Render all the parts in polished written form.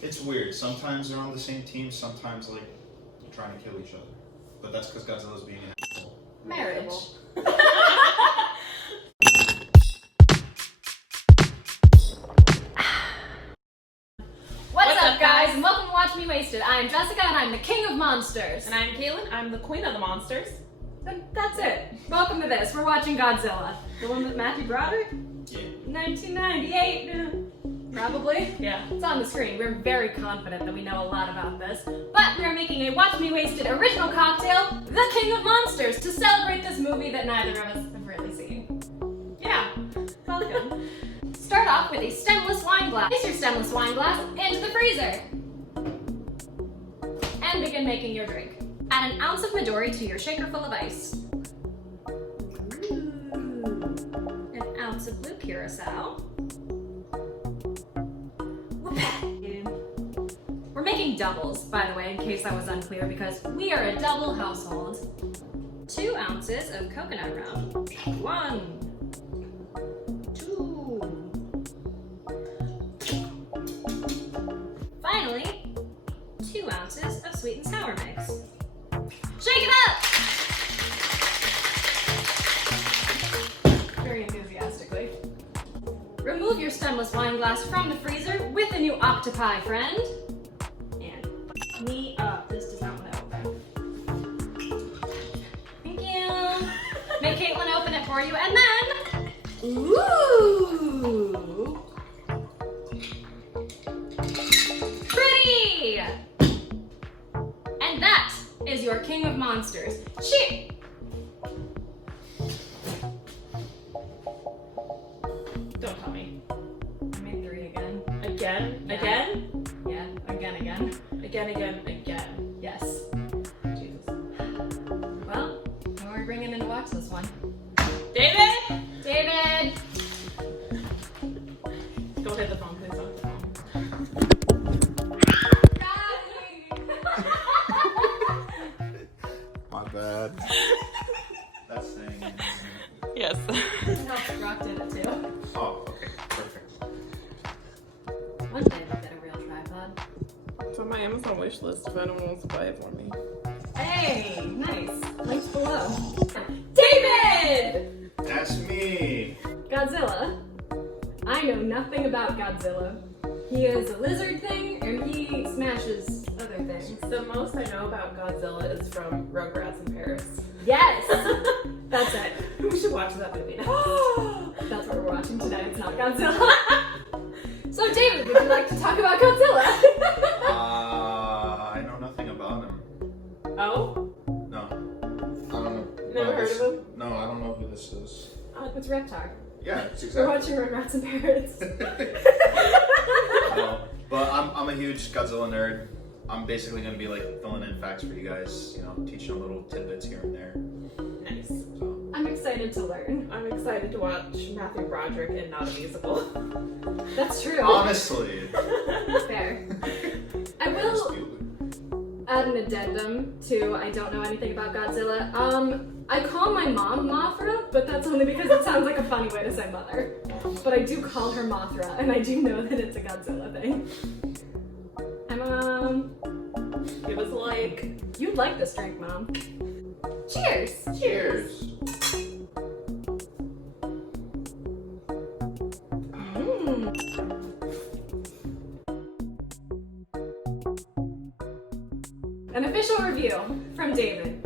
It's weird. Sometimes they're on the same team, sometimes like trying to kill each other. But that's because Godzilla's being an asshole. Marriage. What's up, guys? And welcome to Watch Me Wasted. I'm Jessica, and I'm the king of monsters. And I'm Katelyn. I'm the queen of the monsters. And that's it. Welcome to this. We're watching Godzilla. The one with Matthew Broderick? Yeah. 1998. Probably. Yeah. It's on the screen. We're very confident that we know a lot about this. But we are making a Watch Me Wasted original cocktail, The King of Monsters, to celebrate this movie that neither of us have really seen. Yeah. Welcome. Start off with a stemless wine glass. Place your stemless wine glass into the freezer. And begin making your drink. Add an ounce of Midori to your shaker full of ice. Ooh. An ounce of blue curacao. We're making doubles, by the way, in case I was unclear, because we are a double household. 2 ounces of coconut rum. 1, 2. Finally, 2 ounces of sweet and sour mix. Shake it up! Very enthusiastically. Remove your stemless wine glass from the freezer with a new octopi friend. And me up. This does not want to open. Thank you. Make Katelyn open it for you, and then... Ooh! Pretty! And that is your king of monsters. Cheers! Don't tell me. I made 3 again. Again? Yeah. Again? Yeah, again. Again. Yes. Jesus. Well, who are we bringing in to watch this one? David! David! Don't hit the phone, please don't hit the phone. My bad. That's saying anything. Yes. Rock did it too. Oh, okay. Perfect. One day I'll get a real tripod. It's on my Amazon wish list if anyone wants to buy it for me. Hey, nice. Links below. David! That's me. Godzilla. I know nothing about Godzilla. He is a lizard thing, and he smashes other things. The most I know about Godzilla is from Rugrats in Paris. Yes! That's it. We should watch that movie now. That's what we're watching today. It's not Godzilla. So, David, would you like to talk about Godzilla? I know nothing about him. Oh? No. I don't know. Never heard of him? No, I don't know who this is. It's Reptar. Yeah, it's We're exactly. watching Rugrats in Paris. No, but I'm a huge Godzilla nerd. I'm basically gonna be like filling in facts for you guys, you know, teaching them little tidbits here and there. Nice. So. I'm excited to learn. I'm excited to watch Matthew Broderick in Not a Musical. That's true. Honestly. Fair. I will add an addendum to I don't know anything about Godzilla. I call my mom Mothra, but that's only because it sounds like a funny way to say mother. But I do call her Mothra, and I do know that it's a Godzilla thing. Hi, Mom. Give us a like. You'd like this drink, Mom. Cheers! Cheers. An official review from David.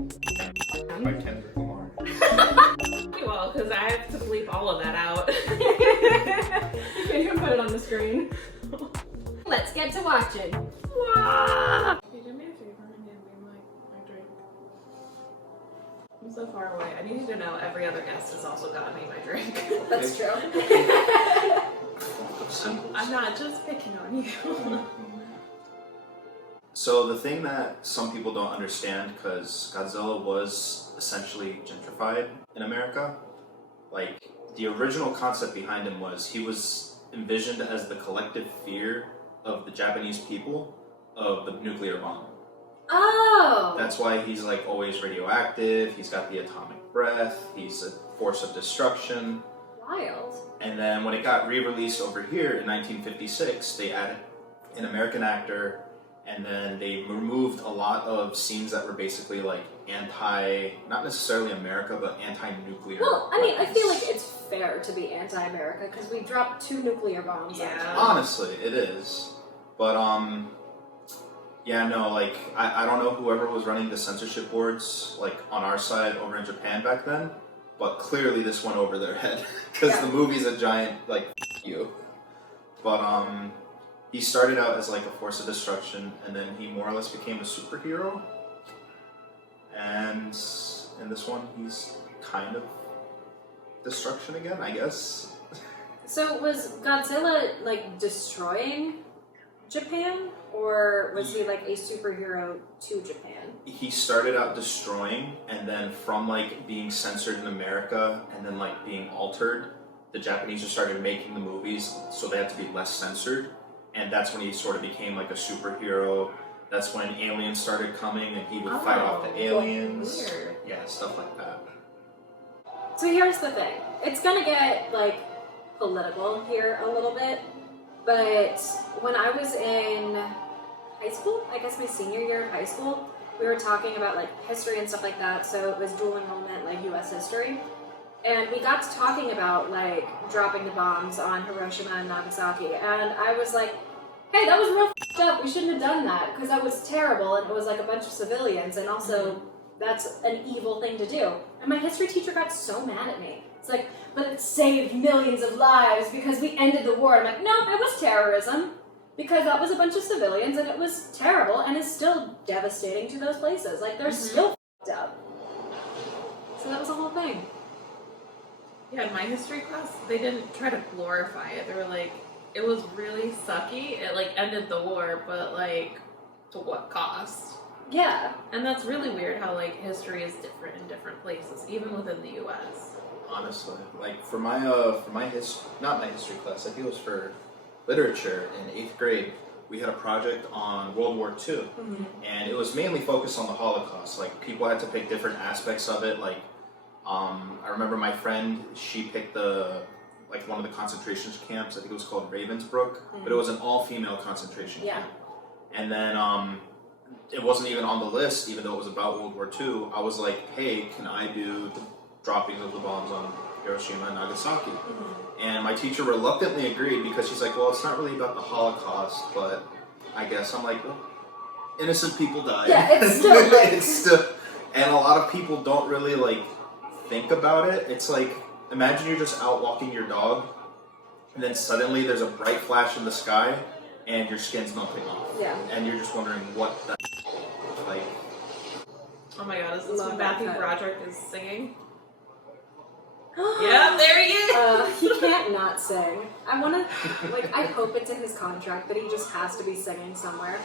By Kendrick Lamar. Well, because I have to bleep all of that out. You can even put it on the screen. Let's get to watching. Wow. Can you do me a favor and hand me my drink? I'm so far away. I need you to know every other guest has also gotten me my drink. That's true. I'm not just picking on you. So the thing that some people don't understand, because Godzilla was essentially gentrified in America, like the original concept behind him was he was envisioned as the collective fear of the Japanese people of the nuclear bomb. Oh! That's why he's like always radioactive, he's got the atomic breath, he's a force of destruction. Wild. And then when it got re-released over here in 1956, they added an American actor, and then they removed a lot of scenes that were basically like not necessarily America, but anti-nuclear. Well, I mean, I weapons. feel like it's fair to be anti-America because we dropped 2 nuclear bombs. Yeah. Honestly, it is. But yeah, no, like I don't know whoever was running the censorship boards like on our side over in Japan back then, but clearly this went over their head because the movie's a giant like you. But he started out as like a force of destruction, and then he more or less became a superhero. And in this one, he's kind of destruction again, I guess. So was Godzilla like destroying Japan, or was he like a superhero to Japan? He started out destroying, and then from like being censored in America and then like being altered, the Japanese just started making the movies so they had to be less censored, and that's when he sort of became like a superhero. That's when aliens started coming and he would fight off the aliens. Weird. Yeah, stuff like that. So here's the thing. It's gonna get like political here a little bit, but when I was in high school, I guess my senior year of high school, we were talking about like history and stuff like that, so it was dual enrollment, like US history. And we got to talking about like dropping the bombs on Hiroshima and Nagasaki, and I was like, hey, that was real f***ed up, we shouldn't have done that, because that was terrible, and it was like a bunch of civilians, and also that's an evil thing to do. And my history teacher got so mad at me. It's like, but it saved millions of lives because we ended the war. I'm like, no, it was terrorism, because that was a bunch of civilians, and it was terrible, and it's still devastating to those places. Like, they're still f***ed up. So that was the whole thing. Yeah, in my history class, they didn't try to glorify it. They were like, it was really sucky. It like ended the war, but like, to what cost? Yeah. And that's really weird how like history is different in different places, even within the U.S. Honestly, like for my not my history class, I think it was for literature in 8th grade. We had a project on World War II, and it was mainly focused on the Holocaust. Like people had to pick different aspects of it. Like I remember my friend, she picked one of the concentration camps. I think it was called Ravensbrück, but it was an all-female concentration camp. And then it wasn't even on the list, even though it was about World War II. I was like, hey, can I do the dropping of the bombs on Hiroshima and Nagasaki? And my teacher reluctantly agreed because she's like, well, it's not really about the Holocaust, but I guess. I'm like, well, innocent people died. Yeah, it's still like... it's still, and a lot of people don't really like think about it. It's like, imagine you're just out walking your dog, and then suddenly there's a bright flash in the sky, and your skin's melting off. Yeah. And you're just wondering what the like. Oh my god, is this Love when that Matthew cut. Broderick is singing? Yeah, there he is! He can't not sing. I want to, like, I hope it's in his contract that he just has to be singing somewhere.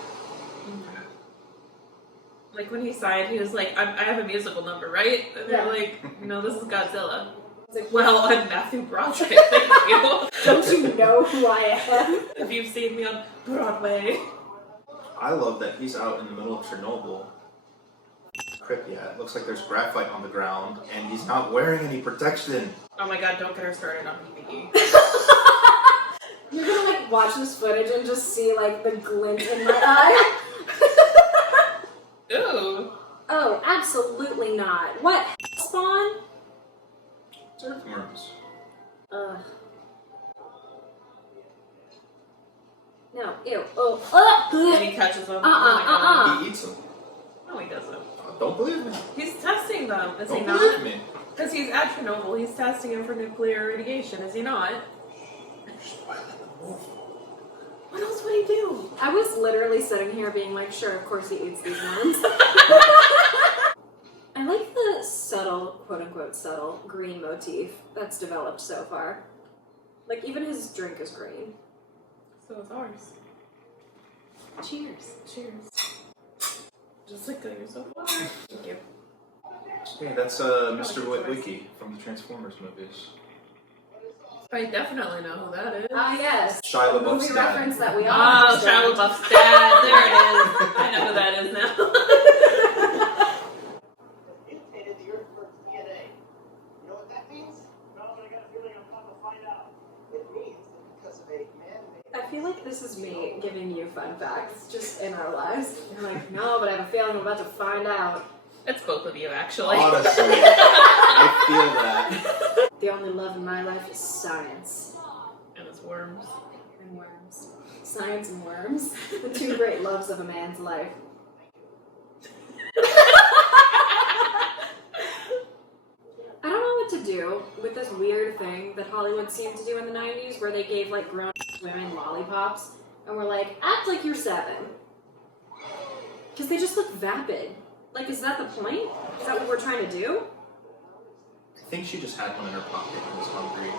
Like when he signed, he was like, I have a musical number, right? And they're like, no, this is Godzilla. Like, well, I'm Matthew Broderick, thank you. don't you know who I am? If you've seen me on Broadway. I love that he's out in the middle of Chernobyl. Pripyat. It looks like there's graphite on the ground, and he's not wearing any protection. Oh my god, don't get her started on PPE. You're gonna like watch this footage and just see like the glint in my eye. Ooh. Oh, absolutely not. What? Spawn? It's earthworms. Ugh. No, ew. Oh, And he catches them. Oh my god. He eats them. No, he doesn't. Don't believe me. He's testing them, is he Don't not? believe me. Because he's at Chernobyl, he's testing him for nuclear radiation, is he not? You're spoiling the movie. What else would he do? I was literally sitting here being like, sure, of course he eats these worms. I like the subtle, quote-unquote subtle, green motif that's developed so far. Like, even his drink is green. So is ours. Cheers. Cheers. Just like you're so far. Thank you. Hey, that's Mr. Witwicky from the Transformers movies. I definitely know who that is. Ah, yes. Shia A LaBeouf's movie dad. reference that we all Oh, understand. Shia LaBeouf's dad. There it is. I know who that is now. Mutated the Earth's DNA. You know what that means? No, but I got a feeling I'm about to find out. It means that because of a man-made. I feel like this is me giving you fun facts just in our lives. You're like, no, but I have a feeling I'm about to find out. It's both of you, actually. Honestly, I feel that. The only love in my life is science And it's worms. and worms. Science and worms, the two great loves of a man's life. I don't know what to do with this weird thing that Hollywood seemed to do in the 90s where they gave like grown women lollipops and were like, act like you're 7. Because they just look vapid. Like, is that the point? Is that what we're trying to do? I think she just had one in her pocket and was hungry.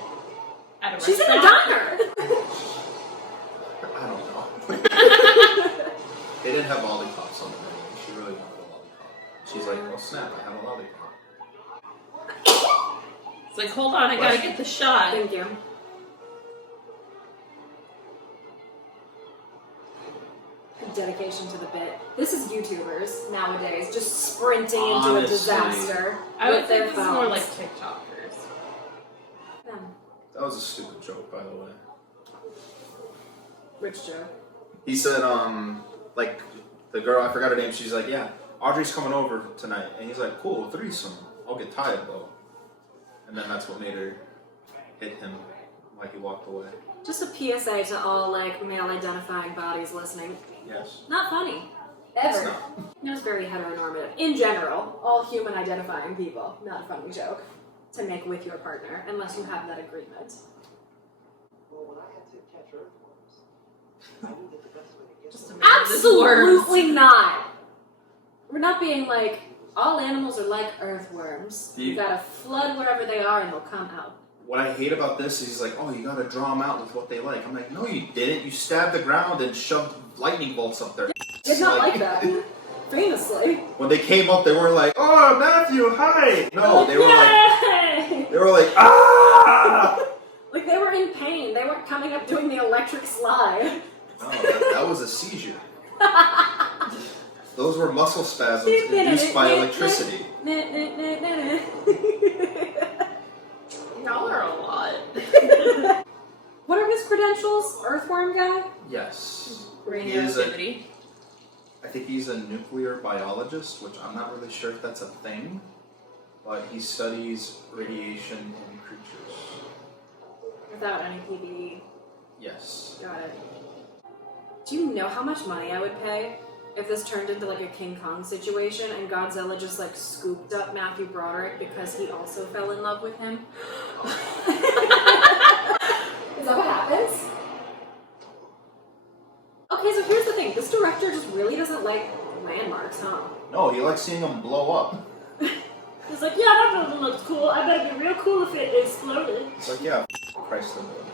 At a She's in a restaurant. diner! I don't know. They didn't have lollipops on the menu. She really wanted a lollipop. She's like, oh snap, I have a lollipop. It's like, hold on, I gotta get the shot. Thank you. Dedication to the bit. This is YouTubers nowadays just sprinting into a Honestly. disaster. I would with say their this is more phones. like TikTokers. Yeah. That was a stupid joke, by the way. Which joke? He said, like, the girl, I forgot her name, she's like, yeah, Audrey's coming over tonight. And he's like, cool, threesome. I'll get tired, though. And then that's what made her hit him like he walked away. Just a PSA to all like male identifying bodies listening. Yes. Not funny. It's Ever. not. It was very heteronormative. In general, all human identifying people, not a funny joke to make with your partner, unless you have that agreement. Well, when I had to catch earthworms, I knew that the best way to get Just them. imagine this worms. Absolutely not. We're not being like, all animals are like earthworms. You gotta flood wherever they are and they'll come out. What I hate about this is he's like, oh, you gotta draw them out with what they like. I'm like, no, you didn't. You stabbed the ground and shoved lightning bolts up there. Did not like that. Famously. When they came up, they weren't like, oh, Matthew, hi. No, they were like, Yay! they were like, ah. Like they were in pain. They weren't coming up doing the electric slide. No, that was a seizure. Those were muscle spasms induced by electricity. Y'all are a lot. What are his credentials? Earthworm guy? Yes. He is Radioactivity. I think he's a nuclear biologist, which I'm not really sure if that's a thing, but he studies radiation in creatures. Without any PPE. Yes. Got it. Do you know how much money I would pay if this turned into like a King Kong situation and Godzilla just like scooped up Matthew Broderick because he also fell in love with him? Is that what happens? Okay, so here's the thing. This director just really doesn't like landmarks, huh? No, he likes seeing them blow up. He's like, yeah, that building looks cool. I bet it'd be real cool if it exploded. It's like, yeah, Christ the Lord.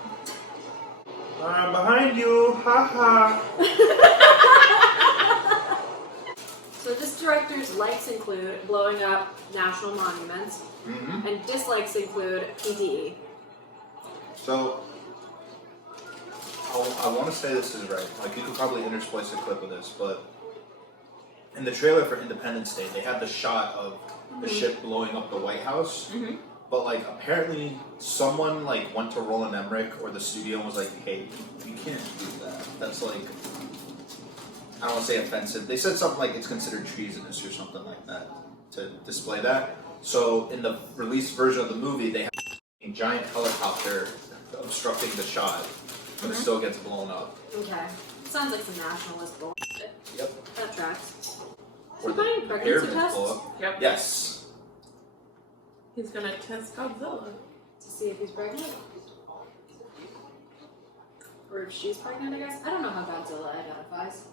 I'm behind you, haha. So this director's likes include blowing up national monuments, Mm-hmm. and dislikes include PDE. So, I want to say this is right. Like, you could probably intersplice a clip of this, but in the trailer for Independence Day, they had the shot of the ship blowing up the White House. Mm-hmm. But, like, apparently someone, like, went to Roland Emmerich or the studio and was like, hey, you can't do that. That's, like, I don't want to say offensive. They said something like it's considered treasonous or something like that to display that. So, in the released version of the movie, they have a giant helicopter obstructing the shot, but it still gets blown up. Okay. Sounds like some nationalist bullshit. Yep. That tracks. Or Is he buying pregnancy pyramids tests? blow up. Yep. Yes. He's gonna test Godzilla. To see if he's pregnant? Or if she's pregnant, I guess? I don't know how Godzilla identifies.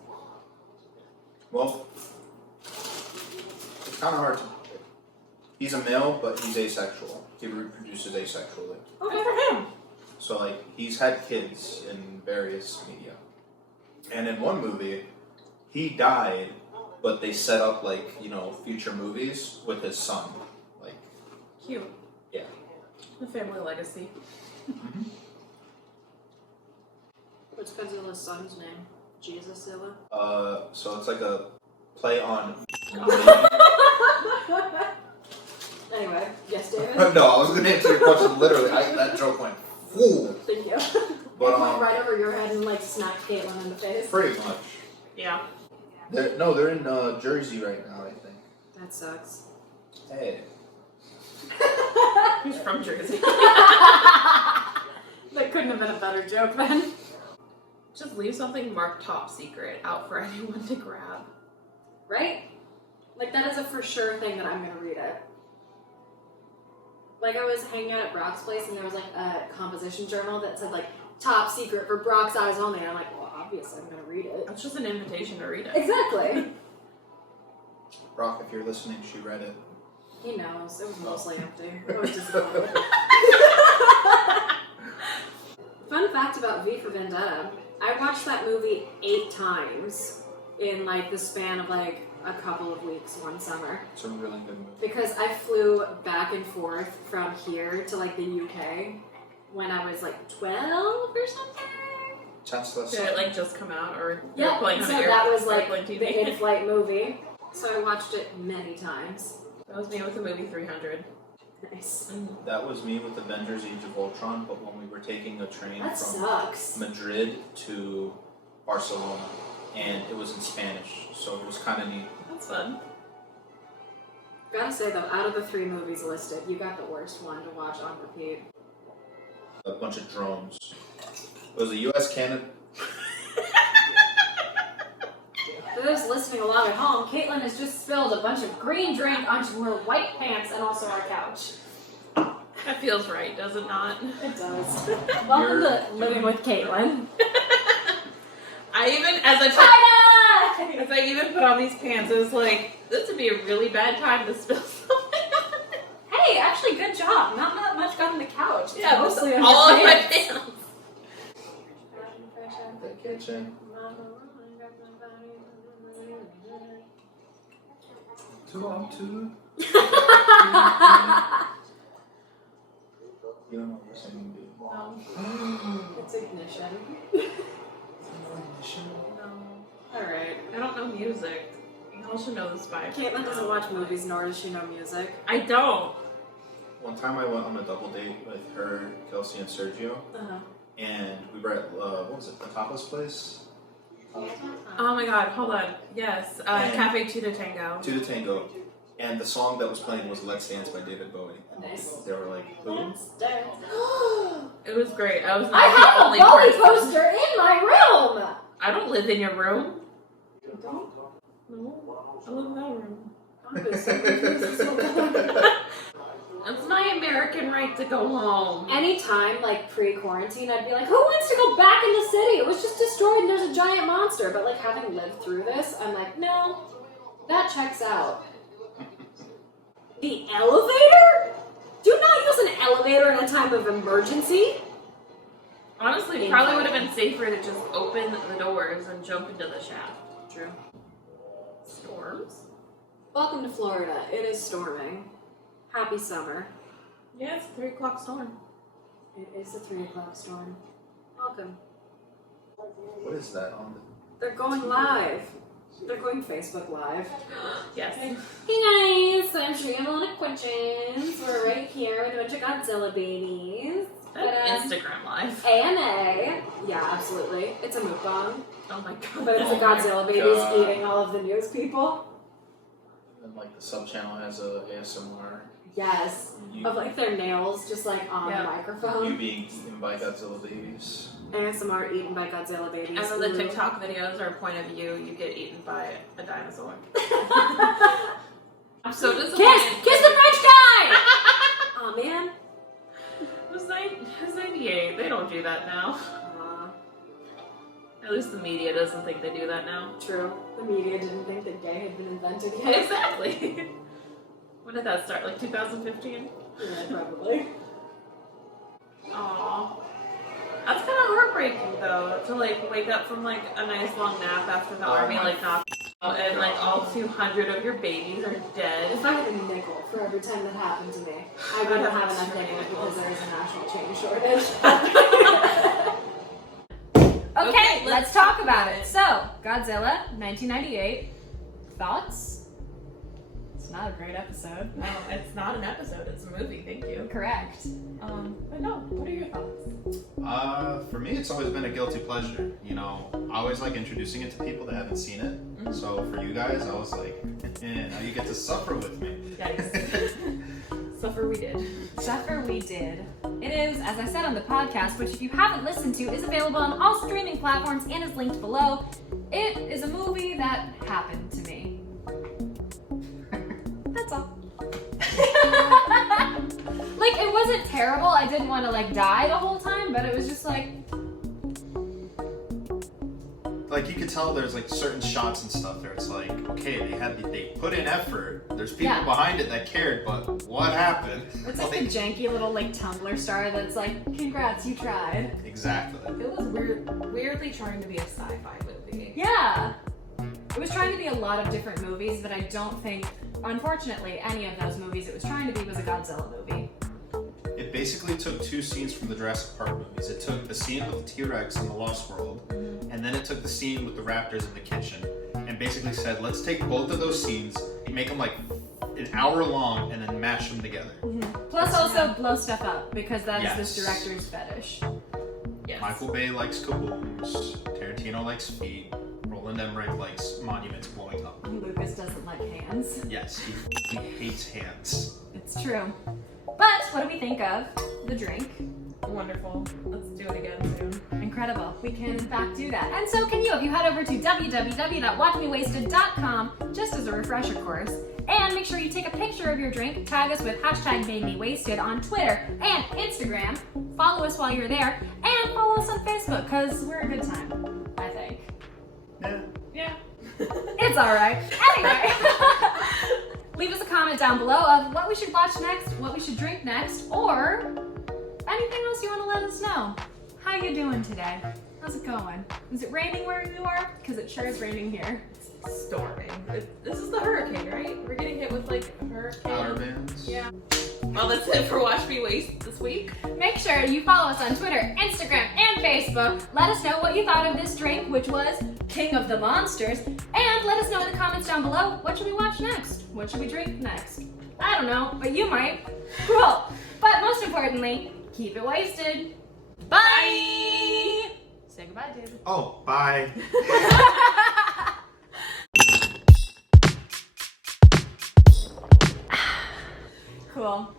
Well, it's kind of hard to. He's a male, but he's asexual. He reproduces asexually. Okay for him. So, like, he's had kids in various media. And in one movie, he died, but they set up, like, you know, future movies with his son. Like, Cute. yeah. The family legacy. What's Godzilla's son's name? Jesus Zilla? So it's like a play on. Anyway, yes, David? No, I was going to answer your question literally. That joke went, whoo. Thank you. But Went right over your head and like smacked Katelyn in the face. pretty much. Yeah. They're in Jersey right now, I think. That sucks. Hey. Who's from Jersey? That couldn't have been a better joke then. Just leave something marked top secret out for anyone to grab. Right? Like that is a for sure thing that I'm gonna read it. Like I was hanging out at Brock's place and there was like a composition journal that said like top secret for Brock's eyes only. And I'm like, well, obviously I'm gonna read it. It's just an invitation to read it. Exactly. Brock, if you're listening, she read it. He knows. It was mostly empty. I was disappointed. Fun fact about V for Vendetta. I watched that movie 8 times in like the span of like a couple of weeks one summer. It's a really good movie. Because I flew back and forth from here to like the UK when I was like 12 or something. Chancellor. Did it like just come out or Yeah, playing so on that was like airplane TV? the in-flight movie. So I watched it many times. That was me with the movie 300. Nice. That was me with Avengers Age of Ultron, but when we were taking a train That from sucks. Madrid to Barcelona, and it was in Spanish, so it was kind of neat. That's fun. Gotta say though, out of the 3 movies listed, you got the worst one to watch on repeat. A bunch of drones. It was a U.S. Canada. For those listening along at home, Katelyn has just spilled a bunch of green drink onto her white pants and also our couch. That feels right, does it not? It does. Welcome to Living with Katelyn. I even, as I even put on these pants, it was like, this would be a really bad time to spill something on it. Hey, actually, good job. Not that much got on the couch. Yeah, mostly on all your of my pants. pants. The kitchen. 2 on 2. You don't know what singing do. No. It's ignition. Alright. I don't know music. Y'all should know this by. Katelyn doesn't watch movies, nor does she know music. I don't. One time I went on a double date with her, Kelsey, and Sergio, and we were at, what was it, the tapas place? Oh my god, hold on. Yes, Cafe Tudo Tango. To the Tango. And the song that was playing was Let's Dance by David Bowie. Nice. They were like, who? Let's dance. It was great. I was not I the have a only Bowie person. poster in my room! I don't live in your room. You don't? No, I live in that room. I'm just so confused. It's my American right to go home. Anytime, like, pre-quarantine, I'd be like, who wants to go back in the city? It was just destroyed and there's a giant monster. But, like, having lived through this, I'm like, no, that checks out. The elevator? Do not use an elevator in a time of emergency. Honestly, it probably would have been safer to just open the doors and jump into the shaft. True. Storms? Welcome to Florida. It is storming. Happy summer. Yeah, it's a 3 o'clock storm. It is a 3 o'clock storm. Welcome. What is that on the... They're going live. They're going Facebook Live. Yes. Hey guys, I'm sure you have a lot of questions. We're right here with a bunch of Godzilla babies. Instagram Live. AMA. Yeah, absolutely. It's a mukbang. Oh my god. But it's the Godzilla babies eating all of the news people. And like the sub channel has a ASMR. Yes. Of like their nails just like on the You microphone. being eaten by Godzilla babies. ASMR eaten by Godzilla babies. And when the TikTok videos are point of view, you get eaten by a dinosaur. I'm so disappointed. Kiss the French guy! Aw, man. It was 98. They don't do that now. At least the media doesn't think they do that now. True. The media didn't think that gay had been invented yet. Exactly. When did that start? Like 2015? Yeah, probably. Aww. That's kind of heartbreaking though, to like wake up from like a nice long nap after the army like knocked out and like all 200 of your babies are dead. If I had a nickel for every time that happened to me, I wouldn't have enough nickels because there is a national chain shortage. Okay, let's talk about it. So, Godzilla, 1998. Thoughts? It's not a great episode. No, it's not an episode, it's a movie, thank you. Correct. But no, what are your thoughts? For me, it's always been a guilty pleasure. You know, I always like introducing it to people that haven't seen it. Mhm. So for you guys, I was like, now you get to suffer with me. Yikes. Suffer we did. Suffer we did. It is, as I said on the podcast, which if you haven't listened to, is available on all streaming platforms and is linked below. It is a movie that happened to me. That's all. Like, it wasn't terrible. I didn't want to, like, die the whole time, but it was just like... Like, you could tell there's, like, certain shots and stuff there. It's like, okay, they put in effort. There's people Yeah. behind it that cared, but what happened? It's like the janky little, like, Tumblr star that's like, congrats, you tried. Exactly. It was weirdly trying to be a sci-fi movie. Yeah. It was trying to be a lot of different movies, but I don't think, unfortunately, any of those movies it was trying to be was a Godzilla movie. It basically took two scenes from the Jurassic Park movies. It took the scene with the T-Rex in the Lost World, and then it took the scene with the raptors in the kitchen, and basically said, let's take both of those scenes, make them like an hour long, and then mash them together. Plus also blow stuff up, because that's Yes. this director's fetish. Yes. Michael Bay likes kabooms, Tarantino likes feet, Roland Emmerich likes monuments blowing up. Lucas doesn't like hands. Yes, he hates hands. It's true. But what do we think of the drink? Wonderful. Let's do it again soon. Incredible. We can in fact do that. And so can you if you head over to www.watchmewasted.com, just as a refresher course. And make sure you take a picture of your drink, tag us with #MadeMeWasted on Twitter and Instagram. Follow us while you're there, and follow us on Facebook, because we're a good time, I think. Yeah. It's alright. Anyway. Leave us a comment down below of what we should watch next, what we should drink next, or anything else you want to let us know. How you doing today? How's it going? Is it raining where you are? Because it sure is raining here. It's storming. This is the hurricane, right? We're getting hit with like a hurricane. Outer bands. Yeah. Well, that's it for Watch Me Waste this week. Make sure you follow us on Twitter, Instagram, and Facebook. Let us know what you thought of this drink, which was King of the Monsters. And let us know in the comments down below, what should we watch next? What should we drink next? I don't know, but you might. Cool. But most importantly, keep it wasted. Bye! Say goodbye, David. Oh, bye. Cool.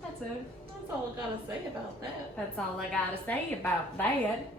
That's it. That's all I gotta say about that. That's all I gotta say about that.